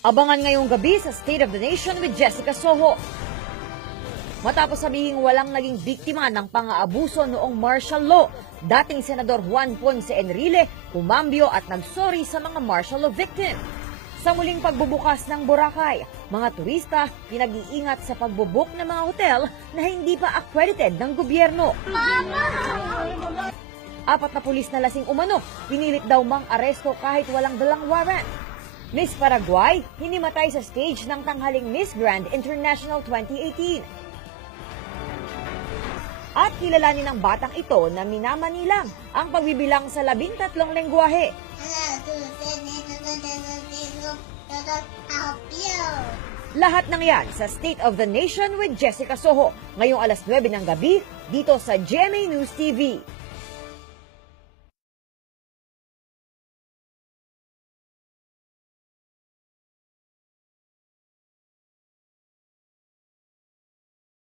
Abangan ngayong gabi sa State of the Nation with Jessica Soho. Matapos sabihing walang naging biktima ng pang-aabuso noong martial law, dating Senador Juan Ponce Enrile kumambyo at nagsorry sa mga martial law victim. Sa muling pagbubukas ng Boracay, mga turista pinag-iingat sa pagbubuk ng mga hotel na hindi pa accredited ng gobyerno. Apat na pulis na lasing umano, pinilit daw mang aresto kahit walang dalang warrant. Miss Paraguay, hinimatay sa stage ng tanghaling Miss Grand International 2018. At kilalanin ng batang ito na minamanilang ang pagbibilang sa 13 lengguwahe. Lahat ng yan sa State of the Nation with Jessica Soho, ngayong alas 9 ng gabi dito sa GMA News TV.